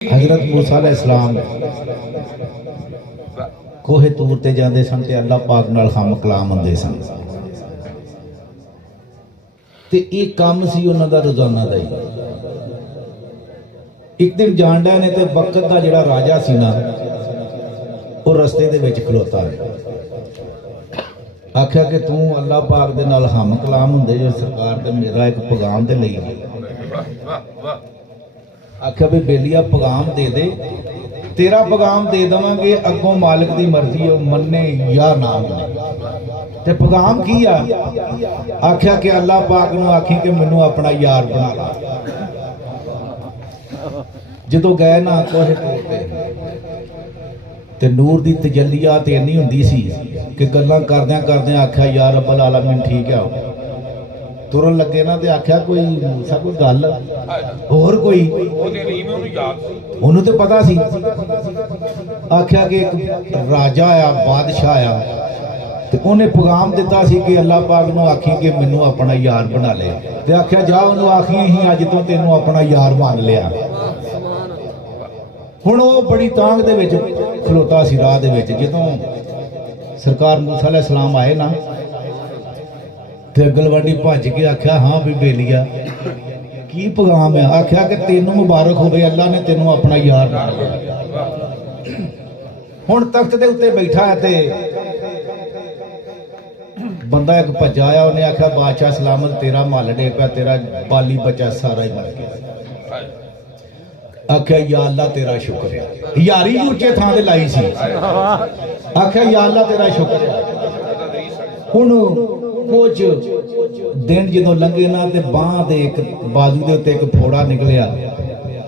हजरत मूसा अलैहिस्सलाम कोहे तूर ते जाते सन ते अल्लाह पाक नाल हम कलाम हुंदे सन ते एक काम सी उन्हां दा रोजाना दा ही। एक दिन जांडा ने ते वक्त दा जिहड़ा राजा सी ना वो रस्ते दे विच खलोता है, आख्या कि तू अल्लाह पाक दे नाल हम कलाम हुंदे जो सरकार ते मेरा एक पैगाम ते लई आख्या भी बेलिया पैगाम दे दे, तेरा पैगाम दे देवांगे, अगों मालिक दी मर्जी है मन्ने या ना मन्ने। ते पैगाम की आ? आख्या कि अल्लाह पाक नूं आखी कि मैनू अपना यार बना ला। जदों गए ना कोहे ते नूर दी तजल्लियात इन्नी हुंदी सी कि गल्लां करदियां करदियां आख्या यार रब्बुल आलमीन ठीक है। तुरन लगे ना ते आख्या कोई सब कोई गल होर कोई उन्होंने तो पता सी। आख्या कि एक राजा आया बादशाह आया ते उन्हें पैगाम दिता सी कि अल्लाह पाक नूं आखी कि मैनू अपना यार बना ले। ते आख्या जा उन्होंने आखी ही अज तो तेनों अपना यार मान लिया। हुण वो बड़ी तांग दे विच खलोता सी राह दे विच। जदों सरकार मूसा अलैहिस्सलाम आए ना ते अगलवाड़ी भज के आख्या हाँ भी बेलिया की पैगाम है? आख्या कि तेनों मुबारक होवे अल्लाह ने तेनों अपना यार बना लिया। हुण तख्त दे उत्ते बैठा है ते बंदा एक भज्जा आया, उन्हें आख्या बादशाह सलामत तेरा मल डे पिया, तेरा बाली बच्चा सारा ही मर गया। आख्या या अल्लाह तेरा शुक्र है, यारी उच्चे थां ते लाई सी। आख्या या अल्लाह तेरा शुक्र है। हुण कुछ दिन जदों लंघे ना ते बांह दे एक बाजू दे उत्ते एक फोड़ा निकलिया।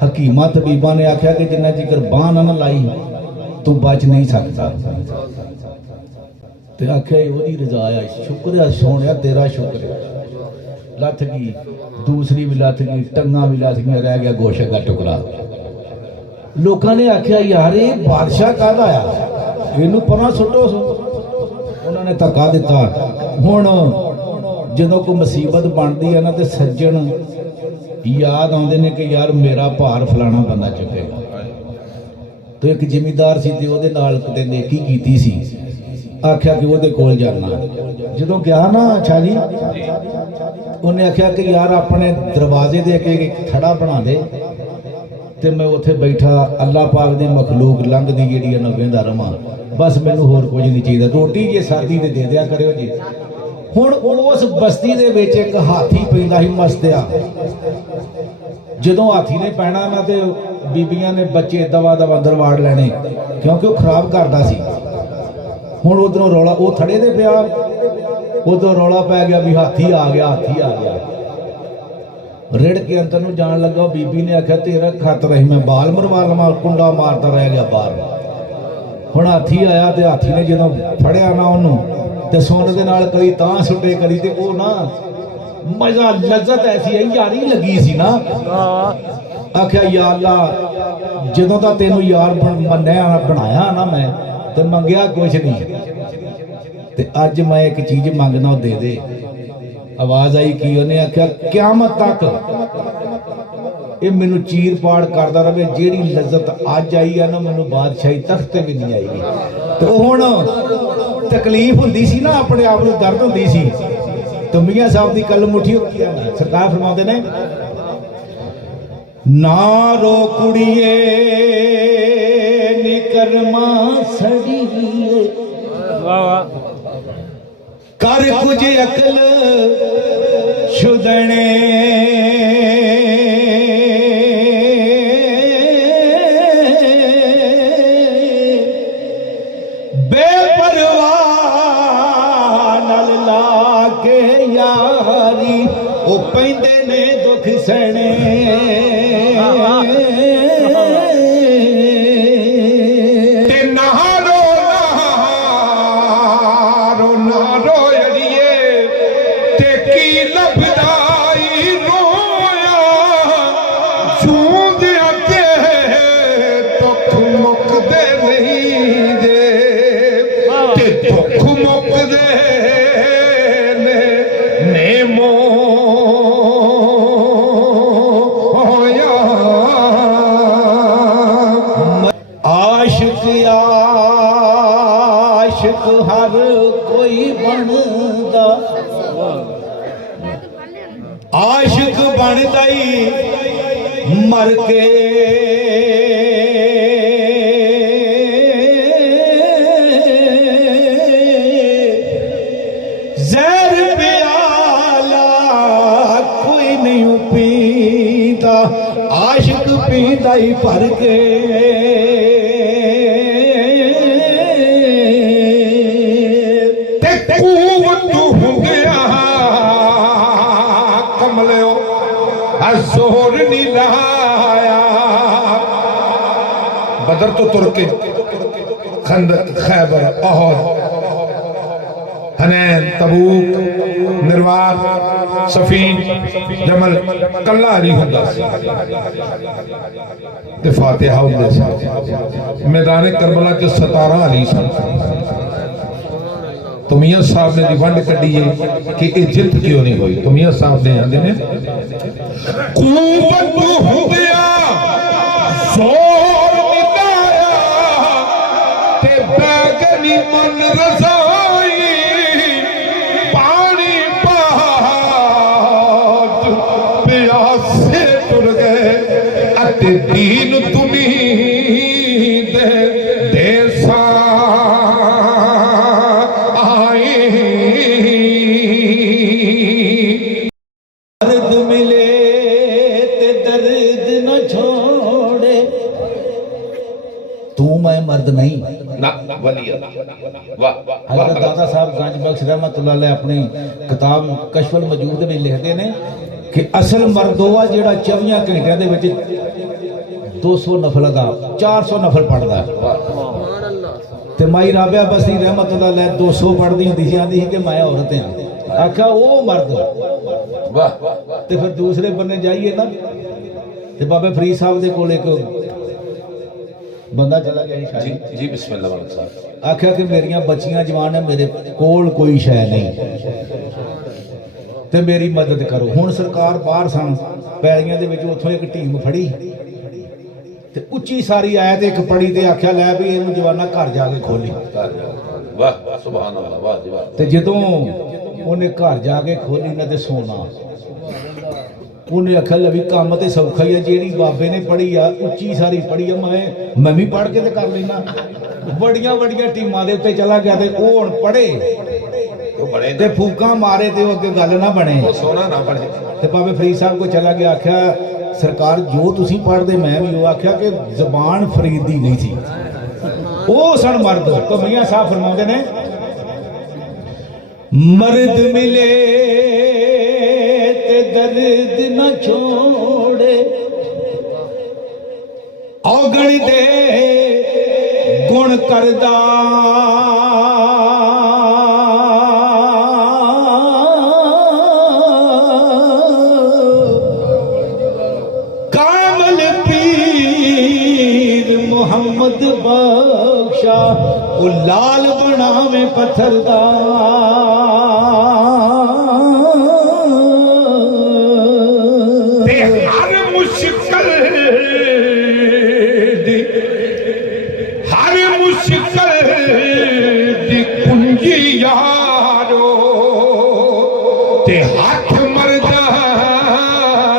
हकीमा तबीबा ने आख्या कि जिन्ना जिकर बांह ना लाई तू बच नहीं सकता। ते आख्या ओदी रजा है, शुक्र है सोहणिया तेरा शुक्र है। लथ गई, दूसरी भी लथ गई, टंगा भी लथ गई, रह गया गोशे का टुकड़ा। लोगों ने आख्या यार ये बादशाह काहदा आ, इनू परां सुट्टो। उन्होंने धक्का दिता। हुण जदों कोई मुसीबत बनती है ना तो सज्जन याद आउंदे ने कि यार मेरा भार फलाना बंदा चुकेगा। तो एक जिमीदार सी ते ओहदे नाल किते नेकी कीती सी, आख्या कि ओहदे कोल जाना। जदों गया ना अच्छा जी, उन्हें आख्या कि यार अपने दरवाजे दे अगे एक थड़ा बना दे ते मैं उत्थे बैठा अल्लाह पाक दी मखलूक लंघदी जिहड़ी है ना वेंदा रवां, बस मैनू होर कुछ नहीं चाहिए। रोटी जे सर्दी दे दे दिया करियो जी। हुण उस बस्ती दे विच एक हाथी पैंदा ही मस्तिया। जदों हाथी ने पैना ना ते बीबियां ने बच्चे दवा दवा अंदर वाड़ लेने क्योंकि वो खराब करदा सी। हुण उधरों रौला वो थड़े दे पिया, उधरों रौला पै गया भी हाथी आ गया, हाथी आ गया। रिड़ के अंदर नूं जान लगा, बीबी ने आख्या तेरा खत रही मैं बाल मरवा लवां, कुंडा मारता रह गया बाहर। हुण हाथी आया ते हाथी ने जदों फड़िया ना उन्हों ते सोने दे नाल करी तां सुटे करी ते वो ना मजा लज्जत ऐसी है यारी लगी सी ना। आख्या या अल्लाह जदों दा तेनू यार मन्निया बनाया ना मैं ते मंगया कुछ नहीं ते अज मैं एक चीज मंगना दे दे। आवाज आई की? उन्हें आख्या क्यामत तक ये मैनू चीर पाड़ करता रहे, जेड़ी लज्जत अज आई है ना मैनू बादशाही तख्त भी नहीं आएगी। तो हुण तकलीफ हुंदी सी ना, अपने आप नूं दर्द हुंदी सी। तो मियां साहब दी कलम उठी सरकार फरमाते ने ना रो कुड़िए निकरमा सड़िए कर कुछ अकल शुदणे बेपरवाह नल लागे यारी ओ पैंदे ने दुख सणे। आशिक हर कोई बनदा, आशिक बनदा ही मर के, जहर प्याला कोई नहीं पीता, आशिक पीता ही भर के। जोर नहीं लाया, बदर तो तुर के, खंदक, खैबर, ओहद, हनैन, तबूक, निर्वार, सफीन, जमल कल्ला नहीं होता ते फातिहा होंदे सी। मैदान करबला च 17 अली सन। तो मियां साहब ने वंड कढ़ी है कि ये जित क्यों नहीं हुई। तो मियां साहब ने आंदे ने कुवत हुंदिया जोर निकाया ते बैगनी मन रजाई, पानी पात प्यासे टुर गए अते दीन तुम्ही दे देसा मर्द नहीं ना वली वाह। हज़रत दादा साहब गंज बख्श रहमतुल्लाह अलैह अपनी किताब कशफुल मजूद में लिखते हैं कि असल मर्द वो जिहड़ा 24 घंटिया दे विच 200 नफल दा 400 नफल पढ़दा ते माई राबिया बसी रहमतुल्लाह अलैह 200 पढ़दी हुंदी सी, आंदी सी कि मैं औरत हां। आखा वो मर्द वाह। ते फिर दूसरे बन्ने जाइए ना ते बाबे फरीद साहब दे कोल एक बंदा चला गया जी, जी बिस्मिल्लाह साहब, आख्या कि मेरिया बच्चियां जवान है, मेरे कोल कोई शै नहीं ते मेरी मदद करो। हुण सरकार बाहर सन पैलियां दे विच, उत्थों एक टीम फड़ी ते उच्ची सारी आयत एक पढ़ी ते आख्या लै भी इहनूं जवाना घर जाके खोली। वाह सुभान अल्लाह, वाह जी वाह। ते जदों उन्हें घर जाके खोली ना ते सोना उन्हें आख्या लै भी काम तो सौखा ही है, जी बाबे ने पढ़ी आ उच्ची सारी पढ़ी है, मैं भी पढ़ के तो कर लेना। बड़िया बड़िया टीमां दे उत्ते चला गया ते ओह हुण पढ़े ते फूका मारे ते अगे गल ना बने, सोना ना बने। ते बाबे फरीद साहब को चला गया, आख्या सरकार जो तुसी पढ़दे मैं भी वो, आख्या कि जबान फरीद दी नहीं थी, वो सन मर्द। तो मियां साहब फरमाते ने मर्द मिले दर्द न छोड़े, औगण दे गुण करदा, कामल पीर मोहम्मद बख्शा वो लाल बनावे पत्थर दा। यारो ते हाथ मर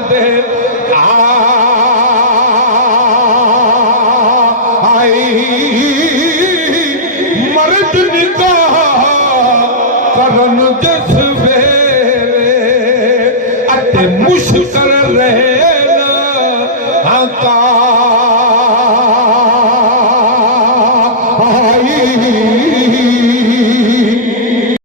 दे आई मर्द निगाह करन जिस वेले अते मुश्किल रहे